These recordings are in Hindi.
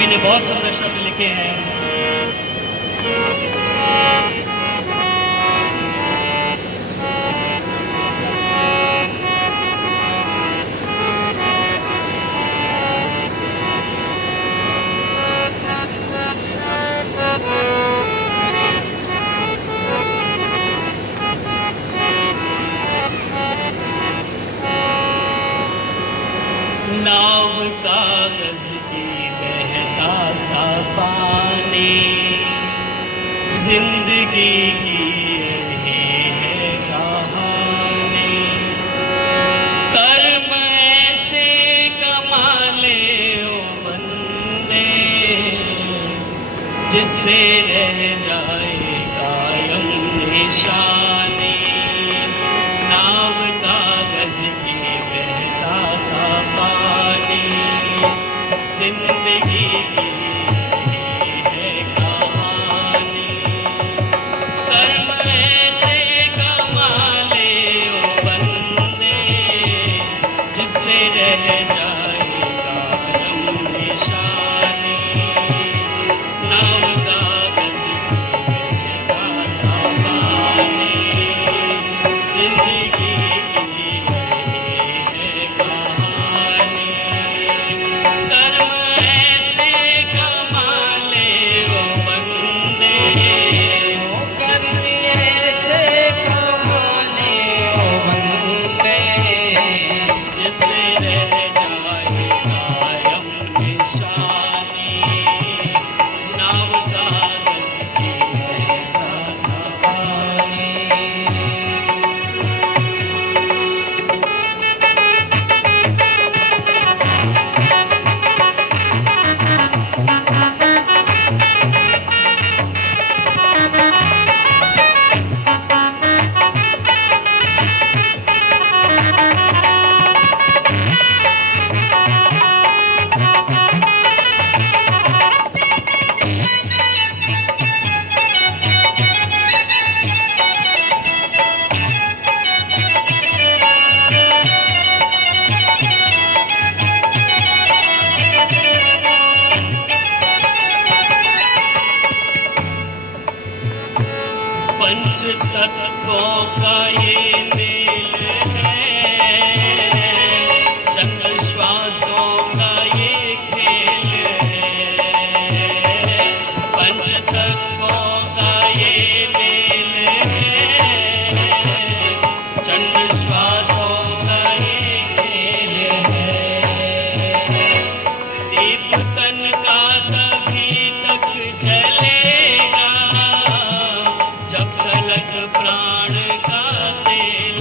कवि ने बहुत सुंदर शब्द लिखे हैं। नाव कागज की बहता सा पानी, जिंदगी की यही है कहानी। कर्म ऐसे कमा ले ओ बंदे, जिससे रह जाए कायम निशानी। नाव कागज की बहता सा पानी, जिंदगी की यही है कहानी। कर्म ऐसे कमा ले ओ बंदे, जिससे रह जाए कायम निशानी। नाव कागज की बहता सा पानी, जिंदगी की यही है कहानी। कर्म ऐसे कमा ले ओ बंदे, कर्म ऐसे कमा ले ओ बंदे, जिससे रह जाए कायम निशानी। नाव कागज की बहता सा पानी। पंच तत्वों का ये मेल है, चंद्र श्वासों का ये खेल है। पंच तत्वों का ये मेल है, चंद्र श्वासों का ये खेल है। दीप तन का तभी तक जलेगा, जब तलक प्राण का तेल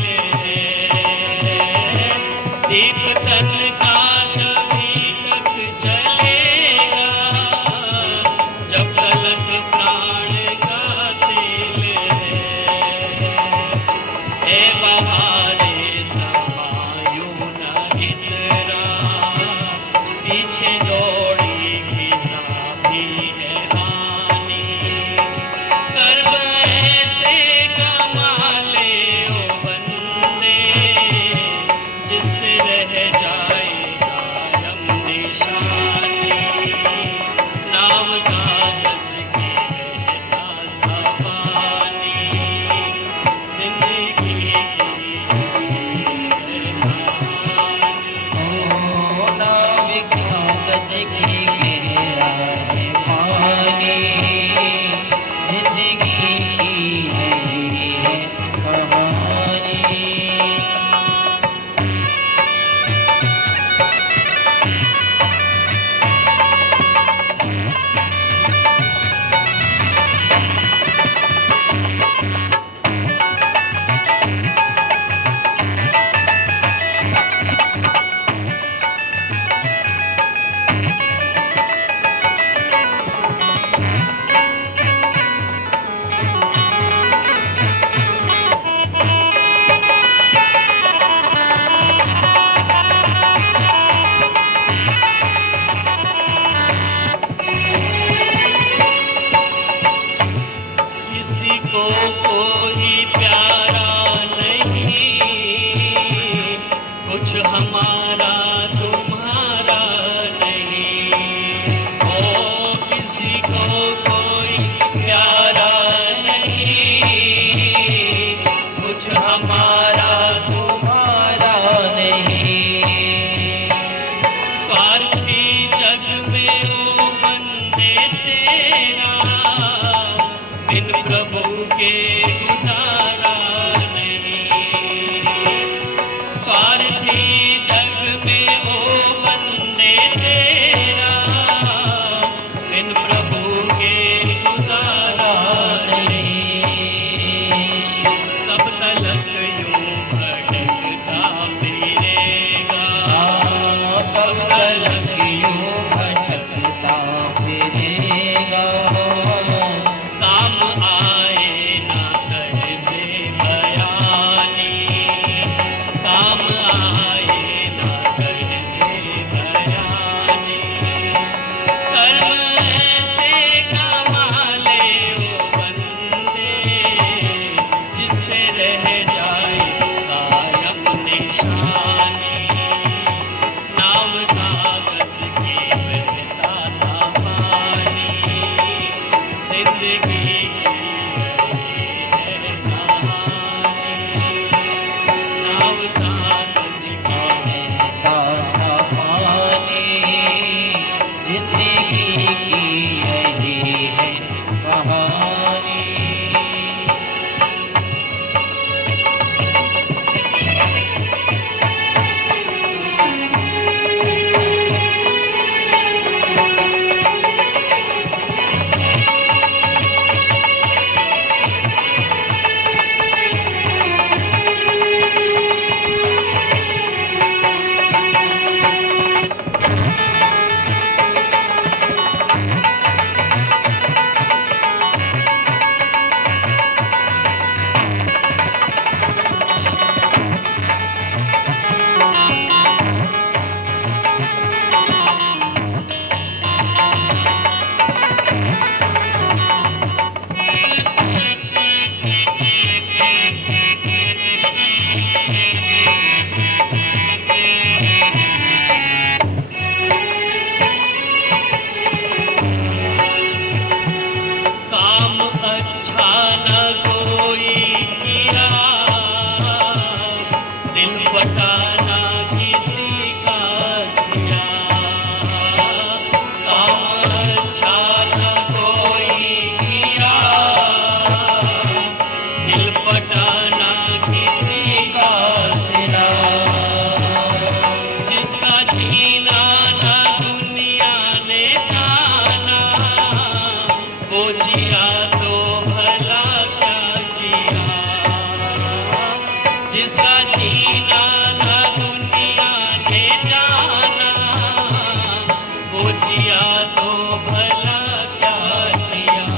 जिया तो भला क्या जिया,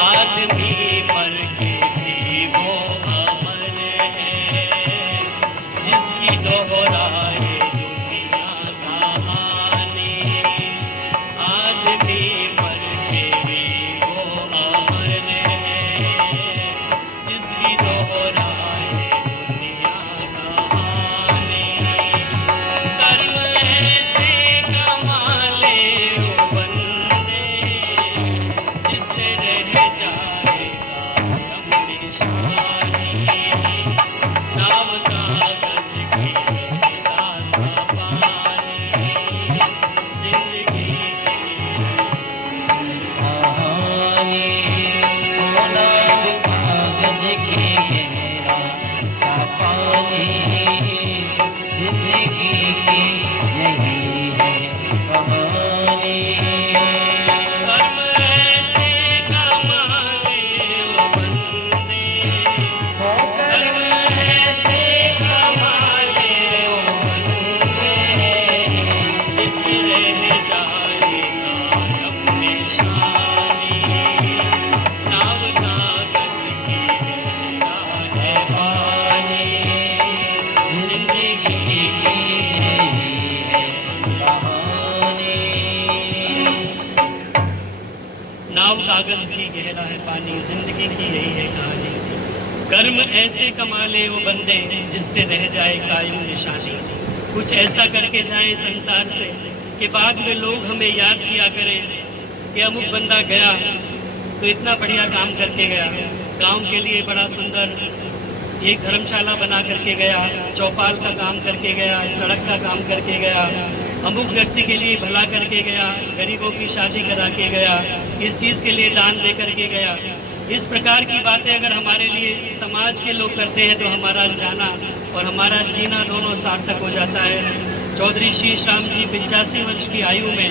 आदमी मर के भी वो अमर है, जिसकी दोहराए दुनिया कहानी। आदमी मर के भी वो अमर है, जिसकी दोहराए दुनिया कहानी। कर्म ऐसे कमा ले ओ बंदे, जिससे रह जाएगा यम निशानी। नाव कागज की रहता सा पानी, जिंदगी कहानी नाव कागज की गहरा सा पानी, जिंदगी की यही है कहानी। कर्म ऐसे कमा ले ओ बंदे, कर्म ऐसे कमा ले ओ बंदे, जिससे रह जाएगा यम निशानी। नाव कागज की रहता है पानी, जिंदगी की यही है कहानी। नाव कागज की गहरा है पानी, जिंदगी की यही है कहानी। कर्म ऐसे कमा ले वो बंदे, जिससे रह जाए कायम निशानी। कुछ ऐसा करके जाए संसार से कि बाद में लोग हमें याद किया करें कि अमुक बंदा गया तो इतना बढ़िया काम करके गया, गांव के लिए बड़ा सुंदर एक धर्मशाला बना करके गया, चौपाल का काम करके गया, सड़क का काम करके गया, अमुक व्यक्ति के लिए भला करके गया, गरीबों की शादी करा के गया, इस चीज़ के लिए दान दे करके गया। इस प्रकार की बातें अगर हमारे लिए समाज के लोग करते हैं तो हमारा जाना और हमारा जीना दोनों सार्थक हो जाता है। चौधरी श्री श्याम जी 85 वर्ष की आयु में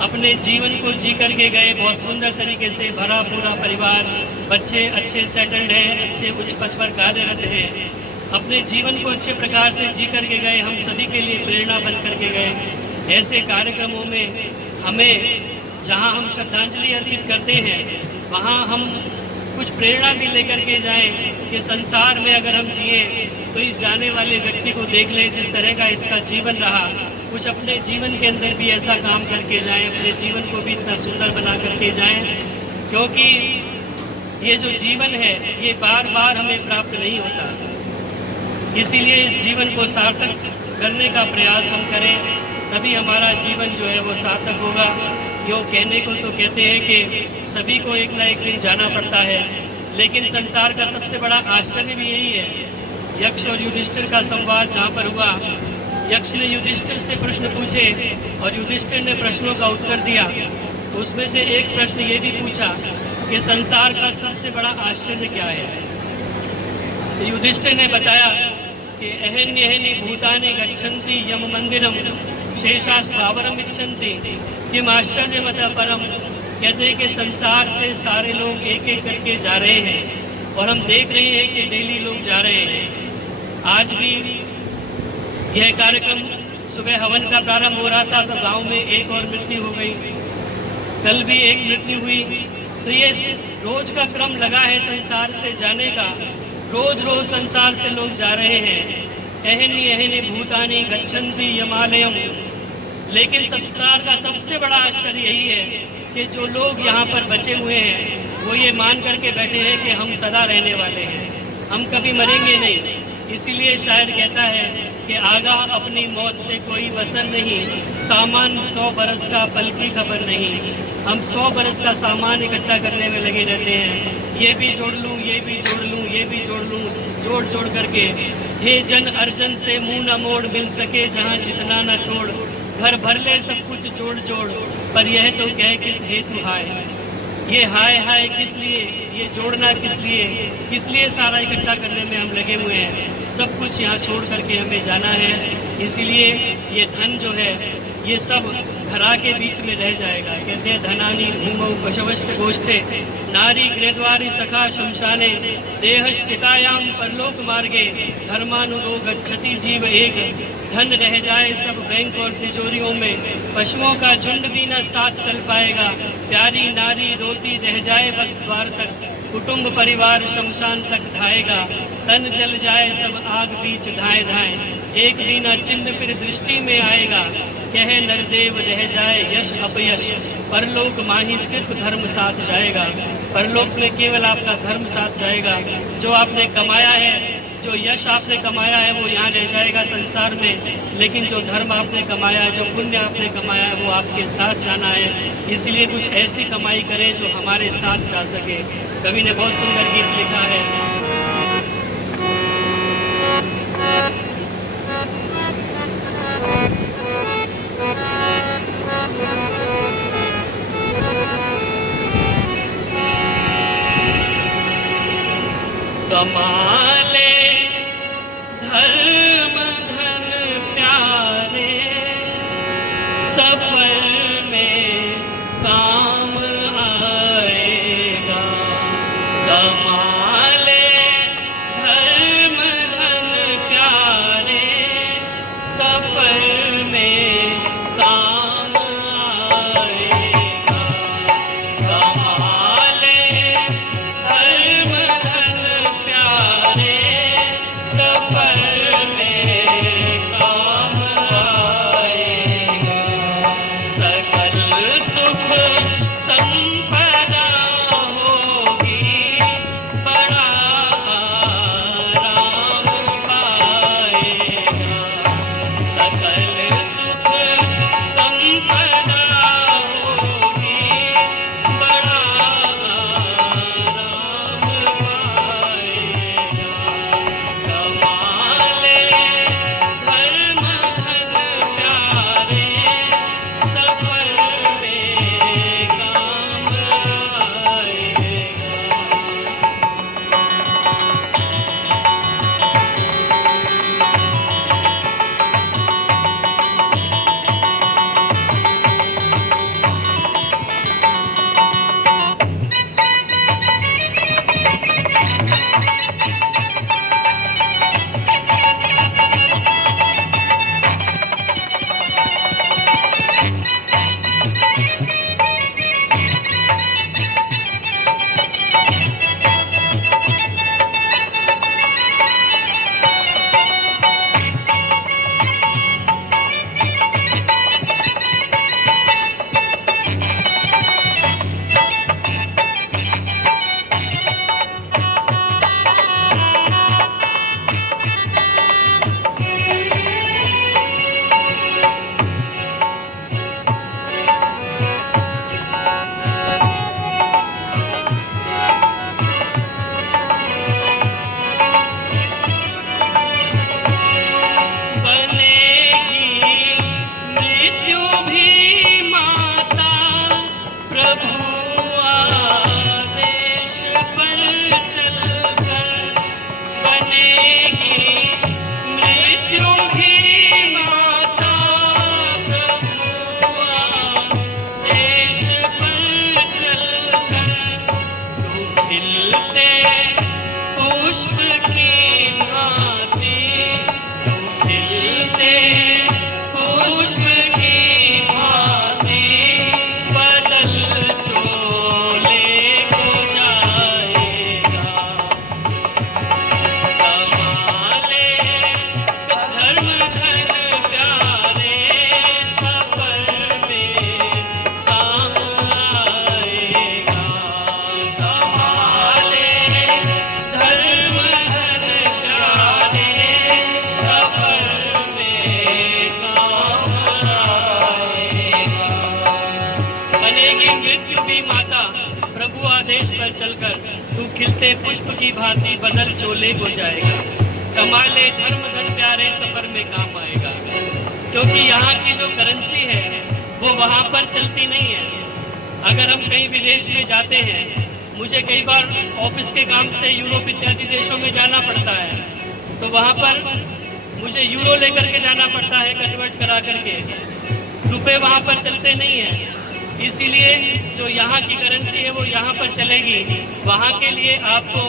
अपने जीवन को जी करके गए, बहुत सुंदर तरीके से भरा पूरा परिवार, बच्चे अच्छे सेटल्ड हैं, अच्छे उच्च पद पर कार्यरत हैं, अपने जीवन को अच्छे प्रकार से जी करके गए, हम सभी के लिए प्रेरणा बन करके गए। ऐसे कार्यक्रमों में हमें जहां हम श्रद्धांजलि अर्पित करते हैं वहां हम कुछ प्रेरणा भी लेकर के जाएं कि संसार में अगर हम जिए तो इस जाने वाले व्यक्ति को देख लें जिस तरह का इसका जीवन रहा, कुछ अपने जीवन के अंदर भी ऐसा काम करके जाएं, अपने जीवन को भी इतना सुंदर बना करके जाएं, क्योंकि ये जो जीवन है ये बार बार हमें प्राप्त नहीं होता। इसीलिए इस जीवन को सार्थक करने का प्रयास हम करें, तभी हमारा जीवन जो है वो सार्थक होगा। यो कहने को तो कहते हैं कि सभी को एक ना एक दिन जाना पड़ता है, लेकिन संसार का सबसे बड़ा आश्चर्य भी यही है। यक्ष और युधिष्ठिर का संवाद जहाँ पर हुआ, यक्ष ने युधिष्ठिर से प्रश्न पूछे और युधिष्ठिर ने प्रश्नों का उत्तर दिया। तो उसमें से एक प्रश्न ये भी पूछा कि संसार का सबसे बड़ा आश्चर्य क्या है। तो युधिष्ठिर ने बताया कि अहन्यहनि भूतानि गच्छन्ति यम मंदिरम शेषा स्थावरम इच्छन्ति किम आश्चर्यमतः परम। कहते हैं कि संसार से सारे लोग एक एक करके जा रहे हैं और हम देख रहे हैं कि डेली लोग जा रहे हैं। आज भी यह कार्यक्रम सुबह हवन का प्रारंभ हो रहा था तो गांव में एक और मृत्यु हो गई, कल भी एक मृत्यु हुई। तो ये रोज का क्रम लगा है संसार से जाने का, रोज रोज संसार से लोग जा रहे हैं। अहनि अहनि भूतानि गच्छन्ति यमालयम। लेकिन संसार का सबसे बड़ा आश्चर्य यही है कि जो लोग यहाँ पर बचे हुए हैं वो ये मान करके बैठे हैं कि हम सदा रहने वाले हैं, हम कभी मरेंगे नहीं। इसीलिए शायर कहता है कि आगा अपनी मौत से कोई वसन नहीं, सामान 100 बरस का पल की खबर नहीं। हम 100 बरस का सामान इकट्ठा करने में लगे रहते हैं, ये भी जोड़ लूँ, ये भी जोड़ लूँ, ये भी जोड़ लूँ, जोड़ जोड़ करके। हे जन अर्जन से मुंह न मोड़, मिल सके जहाँ जितना न छोड़। घर भर ले सब कुछ जोड़ जोड़, पर यह तो कह किस हेतु हाय। ये हाय हाय किस लिए, ये जोड़ना किस लिए सारा इकट्ठा करने में हम लगे हुए हैं। सब कुछ यहाँ छोड़ करके हमें जाना है। इसीलिए ये धन जो है ये सब धरा के बीच में रह जाएगा। कहते हैं धनानी भूमौ पशवश्च गोष्ठे, नारी गृहद्वारी सखा शमशाने, देहश्चितायाम परलोक मार्गे, धर्मानुगो गच्छति जीव एक। धन रह जाए सब बैंक और तिजोरियों में, पशुओं का झुंड भी न साथ चल पाएगा। प्यारी नारी रोती रह जाए बस द्वार तक, कुटुंब परिवार शमशान तक धाएगा। तन जल जाए सब आग बीच धाए धाए, एक भी न चिन्ह फिर दृष्टि में आएगा। कहे नरदेव रह जाए यश अपयश, परलोक माही सिर्फ धर्म साथ जाएगा। परलोक में केवल आपका धर्म साथ जाएगा। जो आपने कमाया है, जो यश आपने कमाया है वो यहाँ रह जाएगा संसार में, लेकिन जो धर्म आपने कमाया है, जो पुण्य आपने कमाया है वो आपके साथ जाना है। इसलिए कुछ ऐसी कमाई करें जो हमारे साथ जा सके। कवि ने बहुत सुंदर गीत लिखा है। कमाले धर्म धन प्यारे, सफर में काम आएगा। कमाले धर्म धन प्यारे, सफर में काम आएगा। कमाले धर्म धन प्यारे, सफर में काम आएगा। सकल सुख संपदा होगी, बड़ा आराम पाएगा। सकल सुख संपदा होगी, बड़ा आराम पाएगा। कमाले धर्म धन प्यारे, सफर में काम आएगा। बनेगी मृत्यु भी माता, प्रभु आदेश पर चलकर। बनेगी मृत्यु भी माता, प्रभु आदेश पर चलकर। तू खिलते पुष्प की भांति, खिलते पुष्प की भांति, बदल चोले को जाएगा। कमाले धर्म धन प्यारे, सफर में काम आएगा। कमाले धर्म धन प्यारे, सफर में काम आएगा। बनेगी मृत्यु भी माता, प्रभु आदेश पर चलकर। तू खिलते पुष्प की भांति, बदल चोले को जाएगा। कमाले धर्म धन प्यारे, सफर में काम आएगा। क्योंकि यहाँ की जो करेंसी है वो वहाँ पर चलती नहीं है। अगर हम कहीं विदेश में जाते हैं, मुझे कई बार ऑफिस के काम से यूरोप इत्यादि देशों में जाना पड़ता है, तो वहाँ पर मुझे यूरो लेकर के जाना पड़ता है, कन्वर्ट करा करके। रुपए वहाँ पर चलते नहीं हैं। इसीलिए जो यहाँ की करेंसी है वो यहाँ पर चलेगी। वहाँ के लिए आपको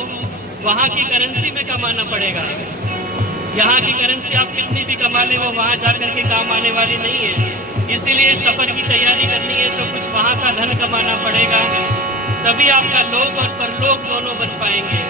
वहाँ की करेंसी में कमाना पड़ेगा। यहाँ की करेंसी आप कितनी भी कमा ले, वो वहाँ जा कर के काम आने वाली नहीं है। इसीलिए सफ़र की तैयारी करनी है तो कुछ वहाँ का धन कमाना पड़ेगा, तभी आपका लोक और परलोक दोनों बन पाएंगे।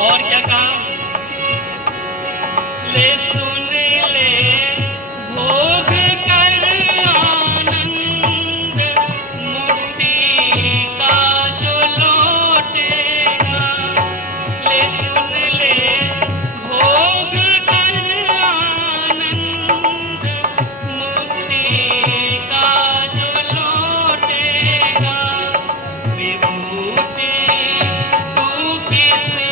और क्या कहा? ले सुन ले भोग कर आनंद, मुक्ति का जो लौटेगा। ले सुन ले भोग कर आनंद, मुक्ति का जो लौटेगा। विभूति तू किसी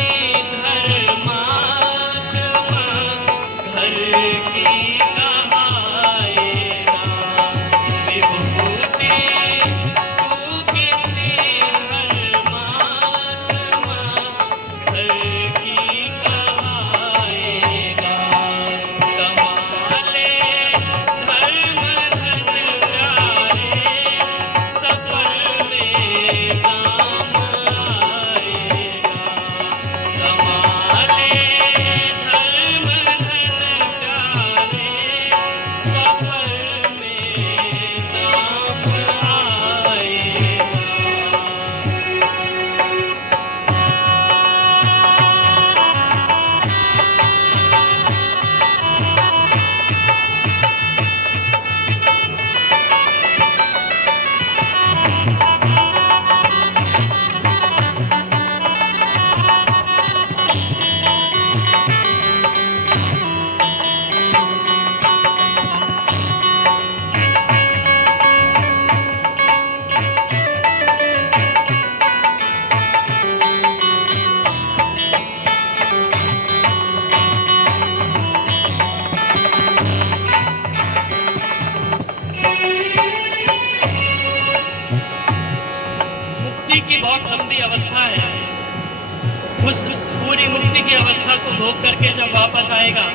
की बहुत लंबी अवस्था है। उस पूरी मुक्ति की अवस्था को भोग करके जब वापस आएगा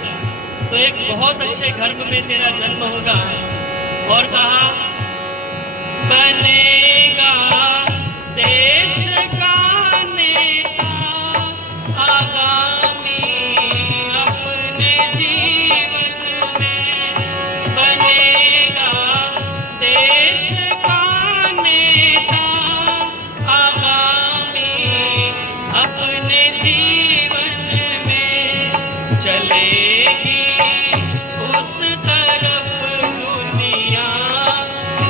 तो एक बहुत अच्छे घर में तेरा जन्म होगा। और कहा बनेगा देश का नेता आगामी अपने जीवन में। बनेगा देश का नेता आगामी अपने जीवन में। चलेगी उस तरफ दुनिया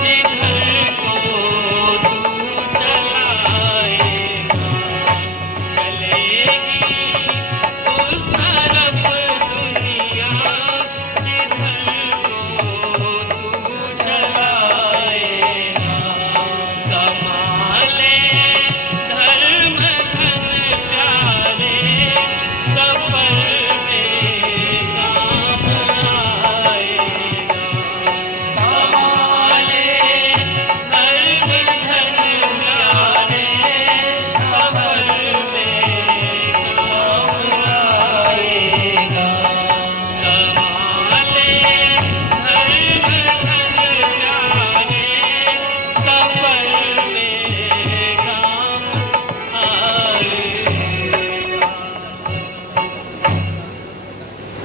जिधर को तू चला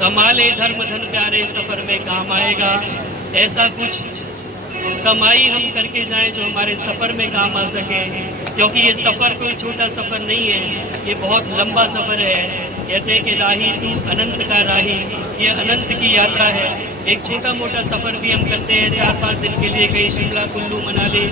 कमा ले धर्म धन प्यारे सफर में काम आएगा। ऐसा कुछ कमाई हम करके जाएं जो हमारे सफ़र में काम आ सके, क्योंकि ये सफ़र कोई छोटा सफ़र नहीं है, ये बहुत लंबा सफ़र है। कहते हैं कि राही तू अनंत का राही, ये अनंत की यात्रा है। एक छोटा मोटा सफ़र भी हम करते हैं 4-5 दिन के लिए, कहीं शिमला कुल्लू मनाली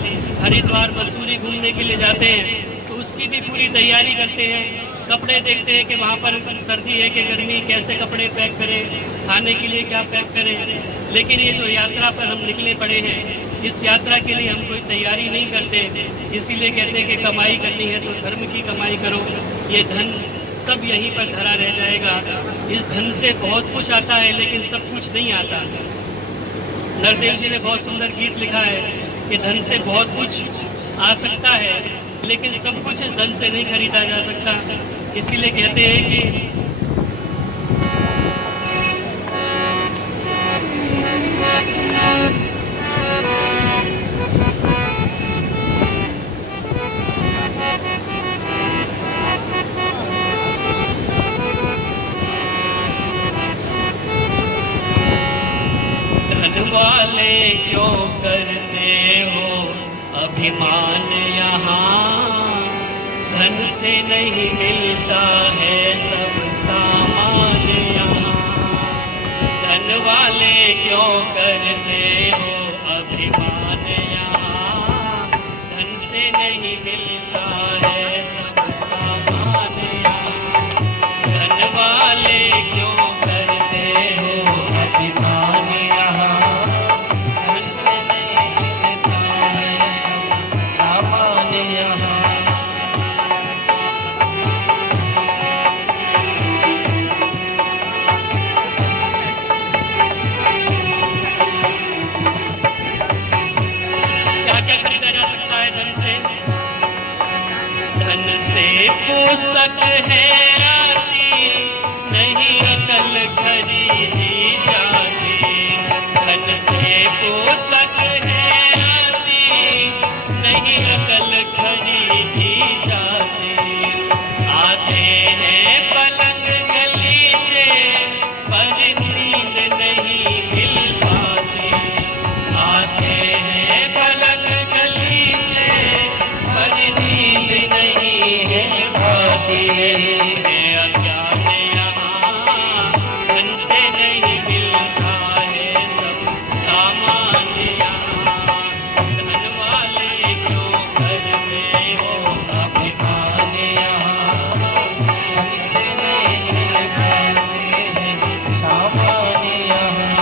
हरिद्वार मसूरी घूमने के लिए जाते हैं, तो उसकी भी पूरी तैयारी करते हैं। कपड़े देखते हैं कि वहाँ पर सर्दी है कि गर्मी, कैसे कपड़े पैक करें, खाने के लिए क्या पैक करें। लेकिन ये जो यात्रा पर हम निकले पड़े हैं, इस यात्रा के लिए हम कोई तैयारी नहीं करते। इसीलिए कहते हैं कि कमाई करनी है तो धर्म की कमाई करो। ये धन सब यहीं पर धरा रह जाएगा। इस धन से बहुत कुछ आता है लेकिन सब कुछ नहीं आता। नरदेव जी ने बहुत सुंदर गीत लिखा है कि धन से बहुत कुछ आ सकता है लेकिन सब कुछ इस धन से नहीं खरीदा जा सकता। इसीलिए कहते हैं कि वाले क्यों करते हो अभिमान यहाँ, धन से नहीं मिलता है सब सामान यहाँ। धन वाले क्यों करते हो अभिमान यहाँ, धन से नहीं मिलता है सब सामान यहाँ। धन वाले क्यों करते हो अभिमान यहाँ, पुस्तक है आती नहीं अकल खरीदी जाती। धन से पुस्तक है आती नहीं अकल खरीदी जाती। आते हैं पलंग गलीचे पर नींद नहीं मिल पाती। आते हैं पलंग गलीचे पर नींद नहीं है अज्ञान यहाँ, धन से नहीं मिलता है सब सामान यहाँ। धन वाले क्यों करते हो अभिमान यहाँ, धन से नहीं मिलता है सामान यहाँ।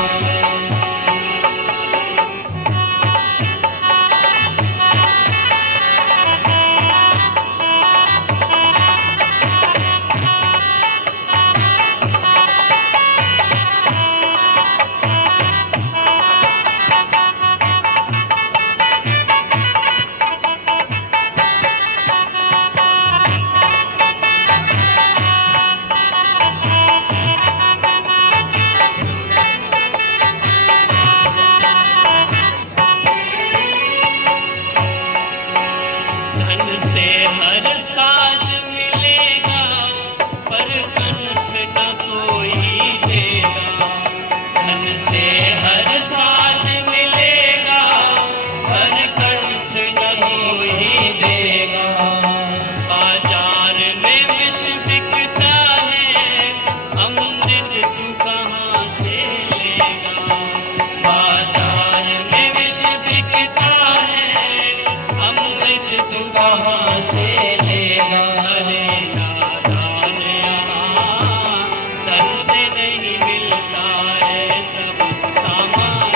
धन से नहीं मिलता है सब सामान।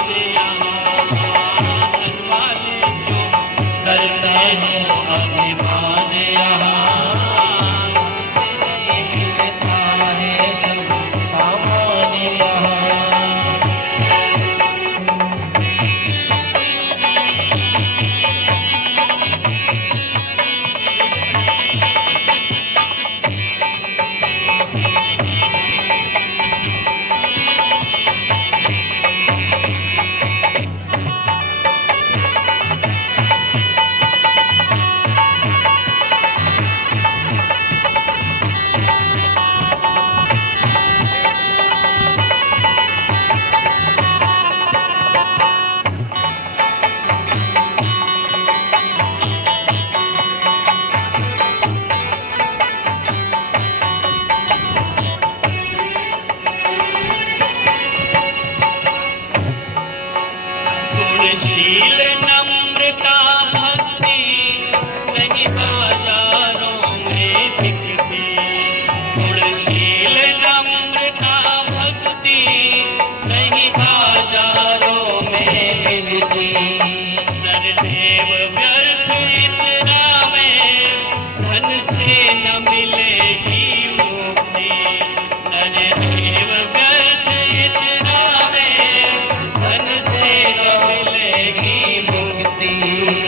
गुणशील नम्रता भक्ति नहीं बाजारों में बिकती। गुणशील नम्रता भक्ति नहीं बाजारों में मिलती। नरदेव व्यर्थ इतना में धन से न मिलेगी मुक्ति। नरदेव व्यर्थ इतना में धन से न मिलेगी मुक्ति।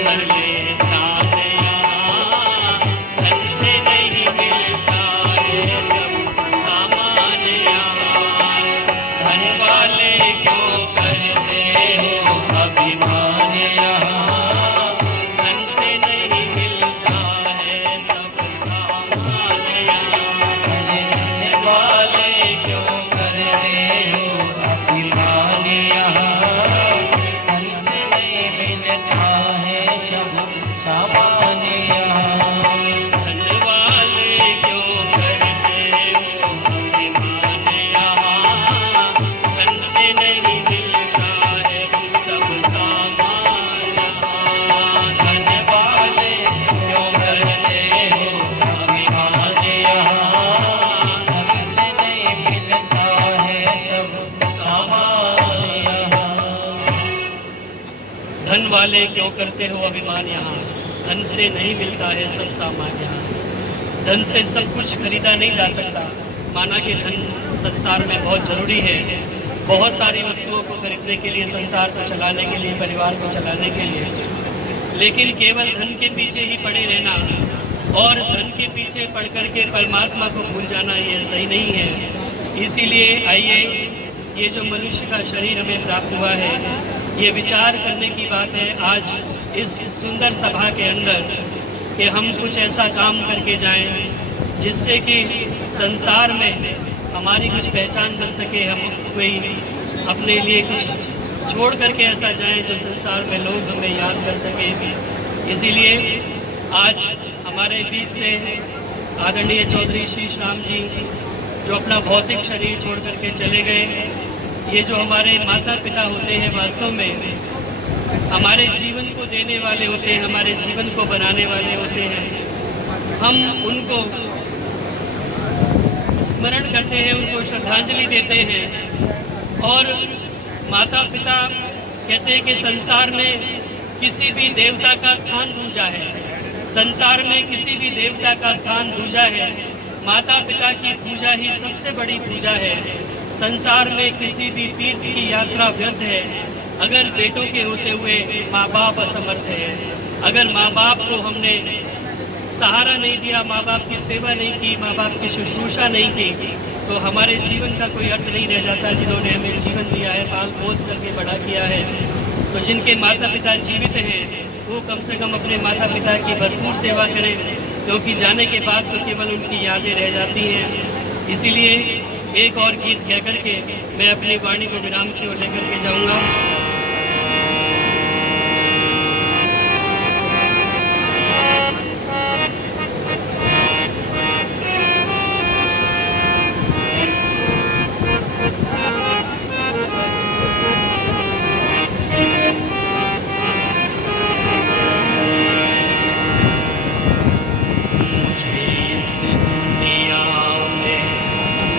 कर ले ध्यान यहाँ, धन से नहीं मिलता है सब सामान यहाँ। धन वाले क्यों करते हो अभिमान यहाँ, धन से नहीं मिलता है सब सामान यहाँ। धन वाले क्यों करते हो अभिमान यहाँ, धन से नहीं मिलता है सब सामान यहाँ। धन वाले क्यों करते हो अभिमान यहाँ, धन से नहीं मिलता है सब सामान यहाँ। धन वाले क्यों करते हो अभिमान यहाँ, धन से नहीं मिलता है सब सामान यहाँ। धन वाले क्यों करते हो अभिमान यहाँ, धन से नहीं मिलता है सब सामान यहाँ। धन से सब कुछ खरीदा नहीं जा सकता। माना कि धन संसार में बहुत ज़रूरी है। बहुत सारी वस्तुओं को खरीदने के लिए, संसार को चलाने के लिए, परिवार को चलाने के लिए, लेकिन केवल धन के पीछे ही पड़े रहना और धन के पीछे पड़ करके परमात्मा को भूल जाना ये सही नहीं है। इसीलिए आइए, ये जो मनुष्य का शरीर हमें प्राप्त हुआ है, ये विचार करने की बात है आज इस सुंदर सभा के अंदर कि हम कुछ ऐसा काम करके जाएं जिससे कि संसार में हमारी कुछ पहचान बन सके। हम कोई अपने लिए कुछ छोड़ करके ऐसा जाएं जो संसार में लोग हमें याद कर सकें। इसीलिए आज हमारे बीच से आदरणीय चौधरी शीश राम जी जो अपना भौतिक शरीर छोड़ करके चले गए, ये जो हमारे माता पिता होते हैं वास्तव में हमारे जीवन को देने वाले होते हैं, हमारे जीवन को बनाने वाले होते हैं। हम उनको स्मरण करते हैं, उनको श्रद्धांजलि देते हैं। और माता पिता कहते हैं कि संसार में किसी भी देवता का स्थान दूजा है, संसार में किसी भी देवता का स्थान दूजा है। माता पिता की पूजा ही सबसे बड़ी पूजा है। संसार में किसी भी तीर्थ की यात्रा व्यर्थ है अगर बेटों के होते हुए माँ बाप असमर्थ है। अगर माँ बाप को हमने सहारा नहीं दिया, माँ बाप की सेवा नहीं की, माँ बाप की शुश्रूषा नहीं की, तो हमारे जीवन का कोई अर्थ नहीं रह जाता। जिन्होंने हमें जीवन दिया है, पाल पोस करके बड़ा किया है, तो जिनके माता पिता जीवित हैं वो कम से कम अपने माता पिता की भरपूर सेवा करें, क्योंकि जाने के बाद तो केवल उनकी यादें रह जाती हैं। इसीलिए एक और गीत कह करके मैं अपनी वाणी को विराम की ओर लेकर के जाऊँगा।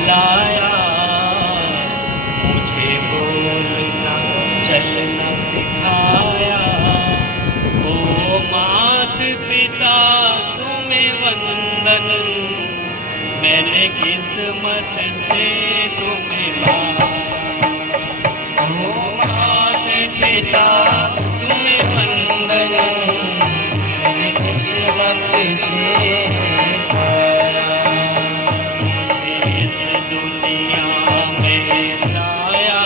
लाया मुझे बोलना चलना सिखाया, ओ मात पिता तुम्हें वंदन, मैंने किस्मत से तुम्हें पाया। ओ मात पिता तुम्हें वंदन, मैंने किस्मत से पाया। इस दुनिया में लाया,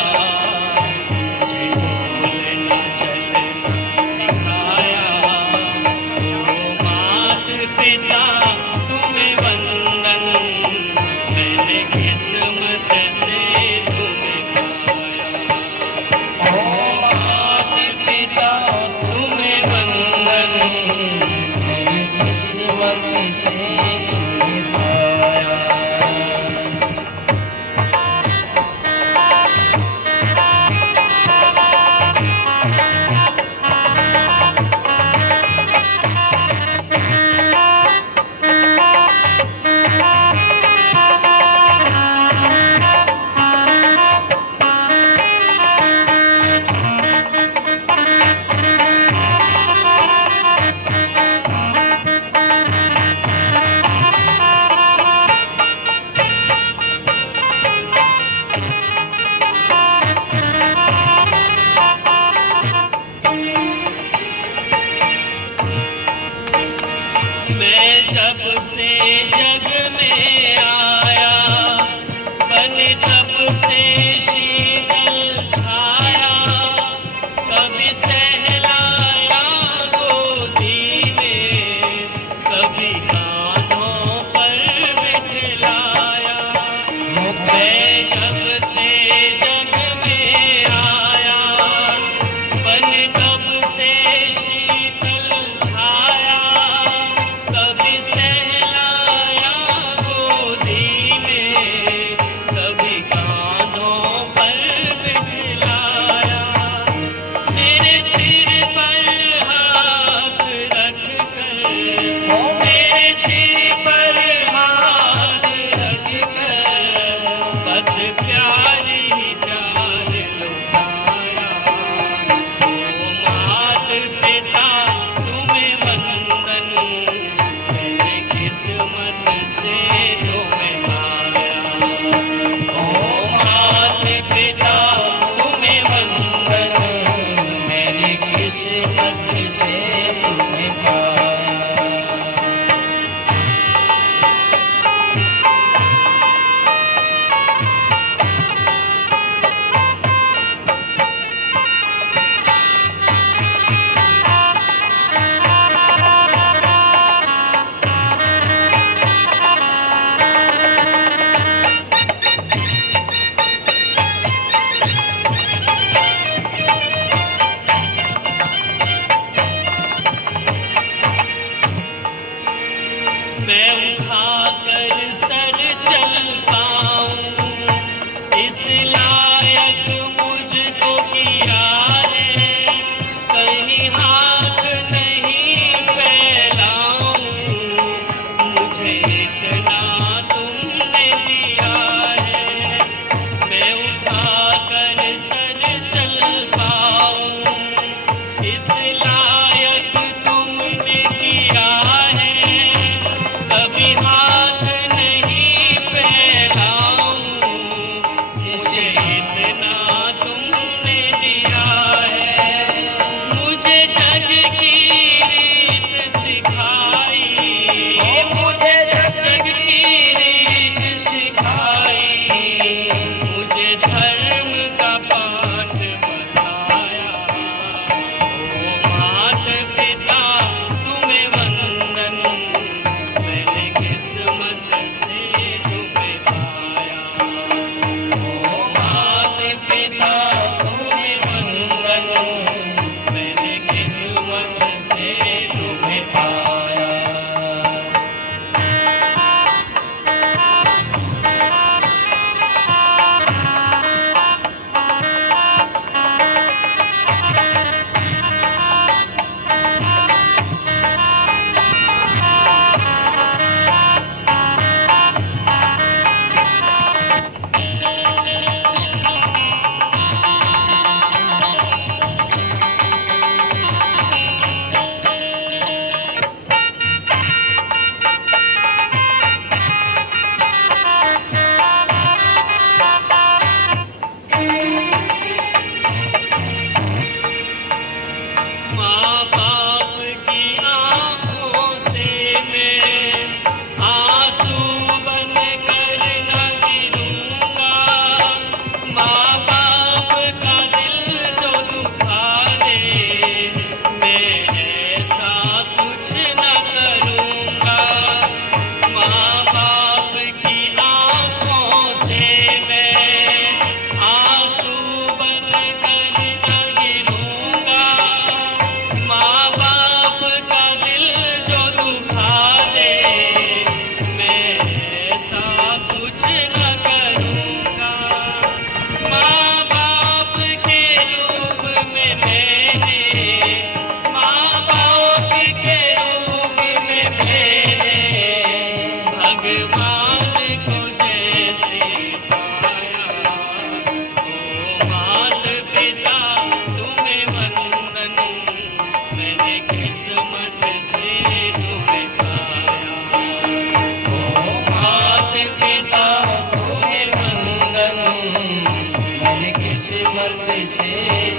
मुझे बोलना चलना सिखाया, ओ मात पिता तुम्हें वंदन, मैंने किस्मत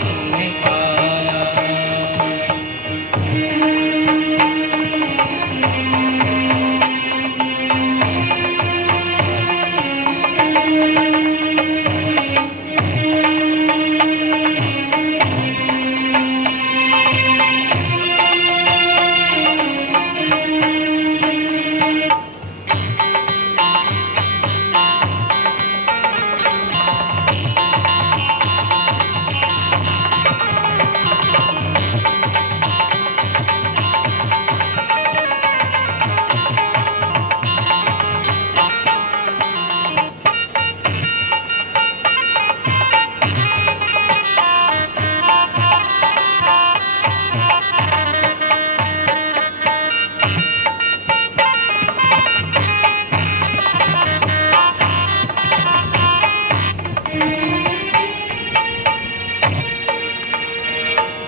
तुम्हें पाया।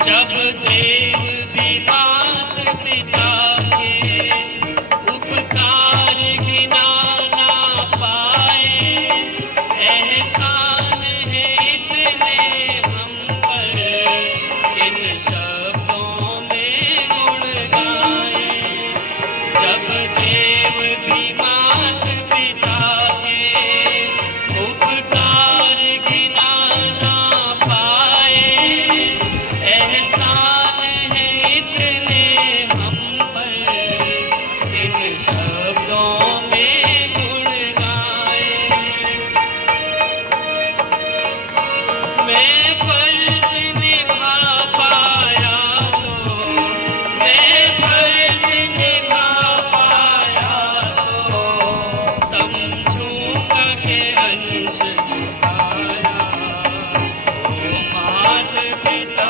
जब देव भी मात पिता के उपकार गिना ना पाए, एहसान है इतने हम पर, इन शब्दों में गुण गाए। जब देव भी मात पिता के उपकार गिना ना पाए, एहसान है इतने हम पर, इन शब्दों में गुण गाए। मैं फर्ज निभा पाया तो, मैं फर्ज निभा पाया तो, समझूंगा के अंश चुकाया। ओ मात पिता